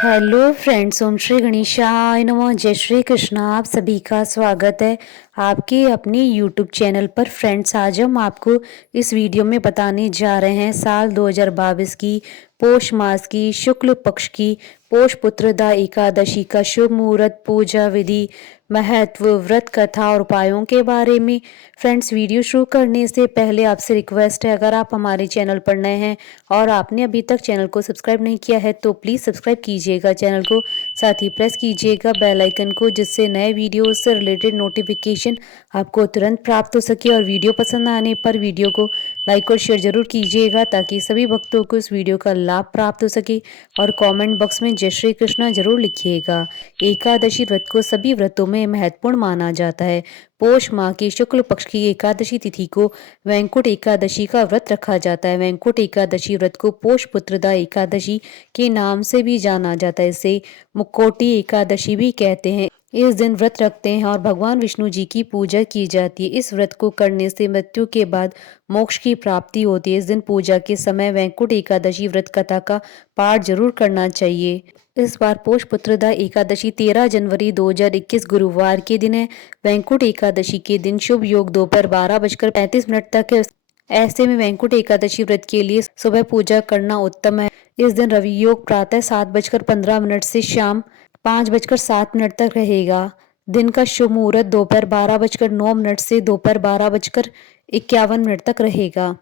Hello friends, ओम श्री गणेशाय नमः। जय श्री कृष्ण। आप सभी का स्वागत है आपके अपने यूट्यूब चैनल पर। फ्रेंड्स, आज हम आपको इस वीडियो में बताने जा रहे हैं साल 2022 की पोष मास की शुक्ल पक्ष की पोष पुत्रदा एकादशी का शुभ मुहूर्त, पूजा विधि, महत्व, व्रत कथा और उपायों के बारे में। फ्रेंड्स, वीडियो शुरू करने से पहले आपसे रिक्वेस्ट है, अगर आप हमारे चैनल पर नए हैं और आपने अभी तक चैनल को सब्सक्राइब नहीं किया है तो प्लीज़ सब्सक्राइब कीजिएगा चैनल को, साथ ही प्रेस कीजिएगा बेल आइकन को, जिससे नए वीडियो से रिलेटेड नोटिफिकेशन आपको तुरंत प्राप्त हो सके। और वीडियो पसंद आने पर वीडियो को लाइक और शेयर जरूर कीजिएगा ताकि सभी भक्तों को इस वीडियो का लाभ प्राप्त हो सके। और कमेंट बॉक्स में जय श्री कृष्णा जरूर लिखिएगा। एकादशी व्रत को सभी व्रतों में महत्वपूर्ण माना जाता है। पोष माह की शुक्ल पक्ष की एकादशी तिथि को वैकुंठ एकादशी का व्रत रखा जाता है। वैकुंठ एकादशी व्रत को पोष पुत्रदा एकादशी के नाम से भी जाना जाता है। इसे मुक्कोटी एकादशी भी कहते हैं। इस दिन व्रत रखते हैं और भगवान विष्णु जी की पूजा की जाती है। इस व्रत को करने से मृत्यु के बाद मोक्ष की प्राप्ति होती है। इस दिन पूजा के समय वैकुंठ एकादशी व्रत कथा का पाठ जरूर करना चाहिए। इस बार पोष पुत्रदा एकादशी 13 जनवरी 2021 गुरुवार के दिन है। वैकुंठ एकादशी के दिन शुभ योग दोपहर 12:35 तक है। ऐसे में वैकुंठ एकादशी व्रत के लिए सुबह पूजा करना उत्तम है। इस दिन रवि योग प्रातः 7:15 से शाम 5:07 तक रहेगा। दिन का शुभ मुहूर्त दोपहर 12:09 से दोपहर 12:51 तक रहेगा।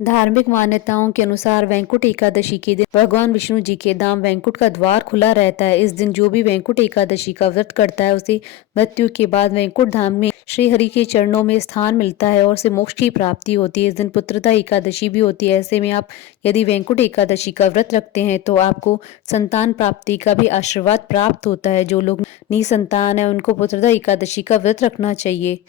धार्मिक मान्यताओं के अनुसार वैकुंठ एकादशी के दिन भगवान विष्णु जी के धाम वैकुंठ का द्वार खुला रहता है। इस दिन जो भी वैकुंठ एकादशी का व्रत करता है उसे मृत्यु के बाद वैकुंठ धाम में श्री हरि के चरणों में स्थान मिलता है और उसे मोक्ष की प्राप्ति होती है। इस दिन पुत्रदा एकादशी भी होती है। ऐसे में आप यदि वैकुंठ एकादशी का व्रत रखते हैं तो आपको संतान प्राप्ति का भी आशीर्वाद प्राप्त होता है। जो लोग निसंतान है उनको पुत्रदा एकादशी का व्रत रखना चाहिए।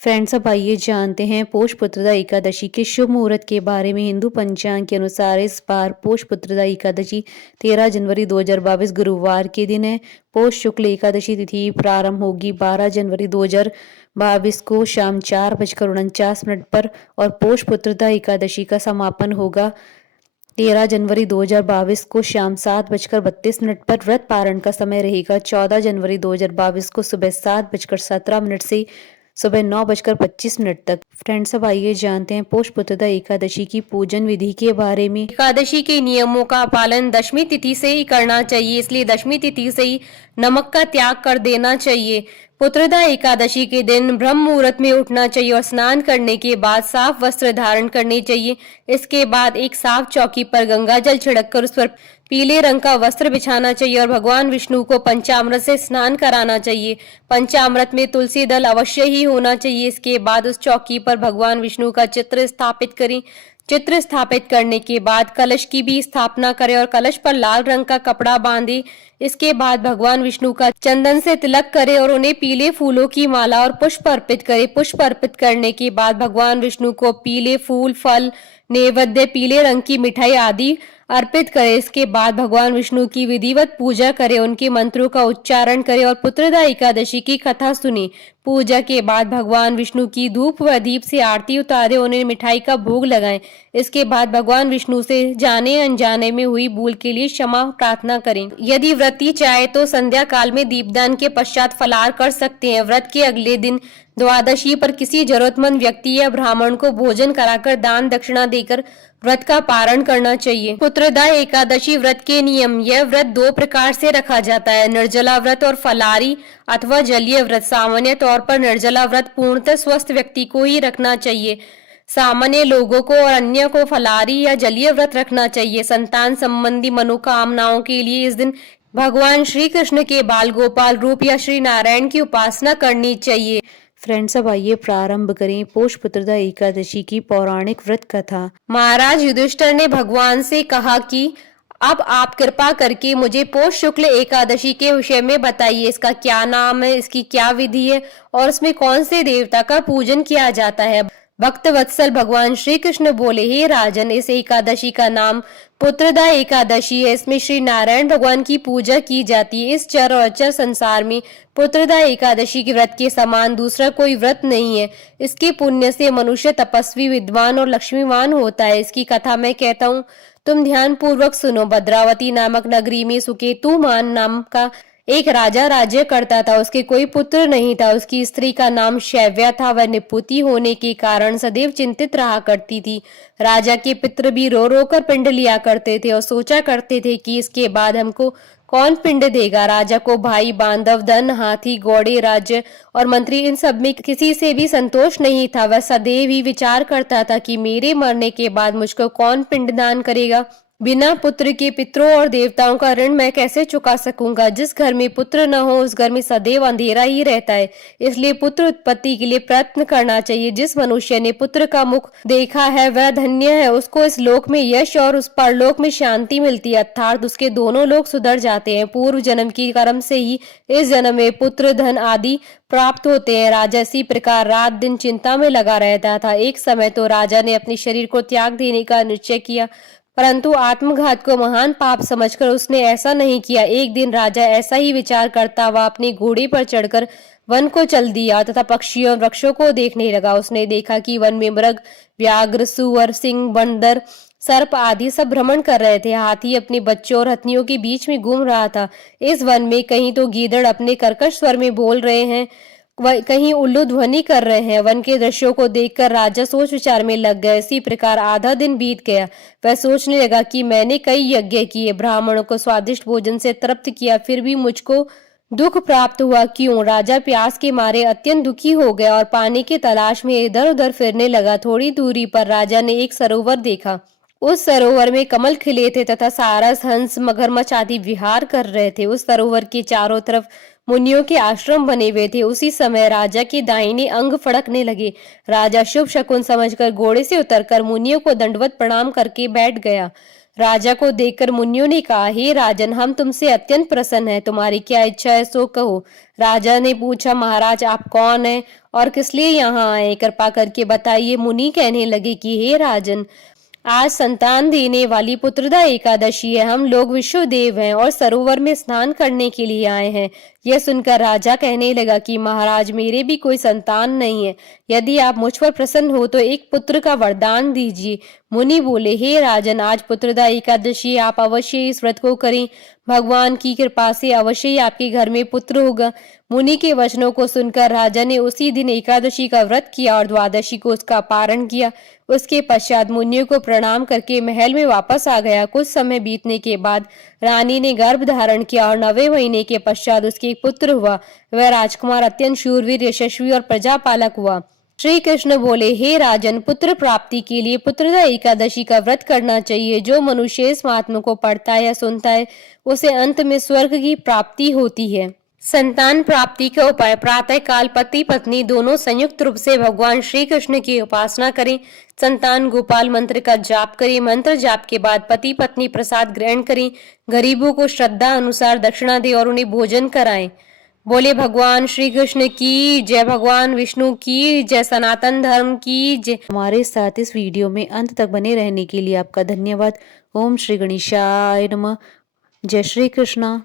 फ्रेंड्स, अब आइए जानते हैं पोष पुत्रदा एकादशी के शुभ मुहूर्त के बारे में। हिंदू पंचांग के अनुसार इस बार पोष पुत्रदा एकादशी 13 जनवरी 2022 गुरुवार के दिन है। पोष शुक्ल एकादशी तिथि प्रारंभ होगी 12 जनवरी 2022 को शाम 4:49 पर और पोष पुत्रदा एकादशी का समापन होगा 13 जनवरी 2022 को शाम 7:32 पर। व्रत पारण का समय रहेगा 14 जनवरी 2022 को सुबह 7:17 से सुबह 9:25 तक। फ्रेंड्स, अब आइए जानते हैं पोष पुत्रदा एकादशी की पूजन विधि के बारे में। एकादशी के नियमों का पालन दशमी तिथि से ही करना चाहिए, इसलिए दशमी तिथि से ही नमक का त्याग कर देना चाहिए। पुत्रदा एकादशी के दिन ब्रह्म मुहूर्त में उठना चाहिए और स्नान करने के बाद साफ वस्त्र धारण करने चाहिए। इसके बाद एक साफ चौकी पर गंगा जल छिड़ककर उस पर पीले रंग का वस्त्र बिछाना चाहिए और भगवान विष्णु को पंचामृत से स्नान कराना चाहिए। पंचामृत में तुलसी दल अवश्य ही होना चाहिए। इसके बाद उस चौकी पर भगवान विष्णु का चित्र स्थापित करें। चित्र स्थापित करने के बाद कलश की भी स्थापना करें और कलश पर लाल रंग का कपड़ा बांधे। इसके बाद भगवान विष्णु का चंदन से तिलक करें और उन्हें पीले फूलों की माला और पुष्प अर्पित करें। पुष्प अर्पित करने के बाद भगवान विष्णु को पीले फूल, फल, नैवेद्य, पीले रंग की मिठाई आदि अर्पित करें। इसके बाद भगवान विष्णु की विधिवत पूजा करें, उनके मंत्रों का उच्चारण करें और पुत्रदा एकादशी की कथा सुने। पूजा के बाद भगवान विष्णु की धूप व दीप से आरती उतारे, उन्हें मिठाई का भोग लगाएं। इसके बाद भगवान विष्णु से जाने अनजाने में हुई भूल के लिए क्षमा प्रार्थना करें। यदि व्रती चाहे तो संध्या काल में दीपदान के पश्चात फलाहार कर सकते हैं। व्रत के अगले दिन द्वादशी पर किसी जरूरतमंद व्यक्ति या ब्राह्मण को भोजन कराकर दान दक्षिणा देकर व्रत का पारण करना चाहिए। पुत्रदा एकादशी व्रत के नियम। यह व्रत दो प्रकार से रखा जाता है, निर्जला व्रत और फलाहारी अथवा जलीय व्रत। सामान्य तौर पर निर्जला व्रत पूर्णतः स्वस्थ व्यक्ति को ही रखना चाहिए। सामान्य लोगों को और अन्य को फलाहारी या जलीय व्रत रखना चाहिए। संतान संबंधी मनोकामनाओं के लिए इस दिन भगवान श्री कृष्ण के बाल गोपाल रूप या श्री नारायण की उपासना करनी चाहिए। फ्रेंड्स, अब आइए प्रारंभ करें पोष पुत्रदा एकादशी की पौराणिक व्रत कथा। महाराज युधिष्ठिर ने भगवान से कहा कि अब आप कृपा करके मुझे पोष शुक्ल एकादशी के विषय में बताइए। इसका क्या नाम है, इसकी क्या विधि है और इसमें कौन से देवता का पूजन किया जाता है। भक्त वत्सल भगवान श्री कृष्ण बोले, हे राजन, इस एकादशी का नाम पुत्रदा एकादशी है। इसमें श्री नारायण भगवान की पूजा की जाती है। इस चर और अचर संसार में पुत्रदा एकादशी के व्रत के समान दूसरा कोई व्रत नहीं है। इसके पुण्य से मनुष्य तपस्वी, विद्वान और लक्ष्मीवान होता है। इसकी कथा मैं कहता हूँ तुम ध्यान पूर्वक सुनो। भद्रावती नामक नगरी में सुकेतुमान नाम का एक राजा राज्य करता था। उसके कोई पुत्र नहीं था। उसकी स्त्री का नाम शैव्या था। वह निपुती होने के कारण सदैव चिंतित रहा करती थी। राजा के पितृ भी रो रो कर पिंड लिया करते थे और सोचा करते थे कि इसके बाद हमको कौन पिंड देगा। राजा को भाई बांधव, धन, हाथी, घोड़े, राज्य और मंत्री, इन सब में किसी से भी संतोष नहीं था। वह सदैव ही विचार करता था कि मेरे मरने के बाद मुझको कौन पिंडदान करेगा। बिना पुत्र के पितरों और देवताओं का ऋण मैं कैसे चुका सकूंगा। जिस घर में पुत्र न हो उस घर में सदैव अंधेरा ही रहता है। इसलिए पुत्र उत्पत्ति के लिए प्रयत्न करना चाहिए। जिस मनुष्य ने पुत्र का मुख देखा है वह धन्य है। उसको इस लोक में यश और उस परलोक में शांति मिलती है, अर्थात उसके दोनों लोग सुधर जाते हैं। पूर्व जन्म की कर्म से ही इस जन्म में पुत्र, धन आदि प्राप्त होते हैं। राजा इसी प्रकार रात दिन चिंता में लगा रहता था। एक समय तो राजा ने अपने शरीर को त्याग देने का निश्चय किया, परंतु आत्मघात को महान पाप समझकर उसने ऐसा नहीं किया। एक दिन राजा ऐसा ही विचार करता हुआ अपने घोड़े पर चढ़कर वन को चल दिया तथा पक्षियों और वृक्षों को देखने लगा। उसने देखा कि वन में मृग, व्याघ्र, सुअर, सिंह, बंदर, सर्प आदि सब भ्रमण कर रहे थे। हाथी अपने बच्चों और हथिनियों के बीच में घूम रहा था। इस वन में कहीं तो गीदड़ अपने कर्कश स्वर में बोल रहे हैं, कहीं उल्लू ध्वनि कर रहे हैं। वन के दृश्यों को देखकर राजा सोच विचार में लग गए। इसी प्रकार आधा दिन बीत गया। वह सोचने लगा कि मैंने कई यज्ञ किए, ब्राह्मणों को स्वादिष्ट भोजन से तृप्त किया, फिर भी मुझको दुख प्राप्त हुआ क्यों। राजा प्यास के मारे अत्यंत दुखी हो गया और पानी की तलाश में इधर उधर फिरने लगा। थोड़ी दूरी पर राजा ने एक सरोवर देखा। उस सरोवर में कमल खिले थे तथा सारस, हंस, मगरमच्छ आदि विहार कर रहे थे। उस सरोवर के चारों तरफ मुनियों के आश्रम बने हुए थे। उसी समय राजा के दाहिने अंग फड़कने लगे। राजा शुभ शकुन समझकर घोड़े से उतरकर मुनियों को दंडवत प्रणाम करके बैठ गया। राजा को देखकर मुनियों ने कहा, हे राजन, हम तुमसे अत्यंत प्रसन्न हैं। तुम्हारी क्या इच्छा है सो कहो। राजा ने पूछा, महाराज आप कौन हैं और किस लिए यहाँ आए, कृपा करके बताइए। मुनि कहने लगे कि हे राजन, आज संतान देने वाली पुत्रदा एकादशी है। हम लोग विश्वदेव हैं और सरोवर में स्नान करने के लिए आए हैं। यह सुनकर राजा कहने लगा कि महाराज, मेरे भी कोई संतान नहीं है। यदि आप मुझ पर प्रसन्न हो तो एक पुत्र का वरदान दीजिए। मुनि बोले, हे राजन, आज पुत्रदा एकादशी, आप अवश्य इस व्रत को करें। भगवान की कृपा से अवश्य ही आपके घर में पुत्र होगा। मुनि के वचनों को सुनकर राजा ने उसी दिन एकादशी का व्रत किया और द्वादशी को उसका पारण किया। उसके पश्चात मुनियों को प्रणाम करके महल में वापस आ गया। कुछ समय बीतने के बाद रानी ने गर्भ धारण किया और 9वें महीने के पश्चात उसके एक पुत्र हुआ। वह राजकुमार अत्यंत शूरवीर, यशस्वी और प्रजापालक हुआ। श्री कृष्ण बोले, हे राजन, पुत्र प्राप्ति के लिए पुत्रदा एकादशी का व्रत करना चाहिए। जो मनुष्य इस महात्मा को पढ़ता है या सुनता है उसे अंत में स्वर्ग की प्राप्ति होती है। संतान प्राप्ति का उपाय, प्रातः काल पति पत्नी दोनों संयुक्त रूप से भगवान श्री कृष्ण की उपासना करें। संतान गोपाल मंत्र का जाप करें। मंत्र जाप के बाद पति पत्नी प्रसाद ग्रहण करें। गरीबों को श्रद्धा अनुसार दक्षिणा दें और उन्हें भोजन कराएं। बोले भगवान श्री कृष्ण की जय, भगवान विष्णु की जय, सनातन धर्म की जय। हमारे साथ इस वीडियो में अंत तक बने रहने के लिए आपका धन्यवाद। ओम श्री गणेशाय नमः। जय श्री कृष्णा।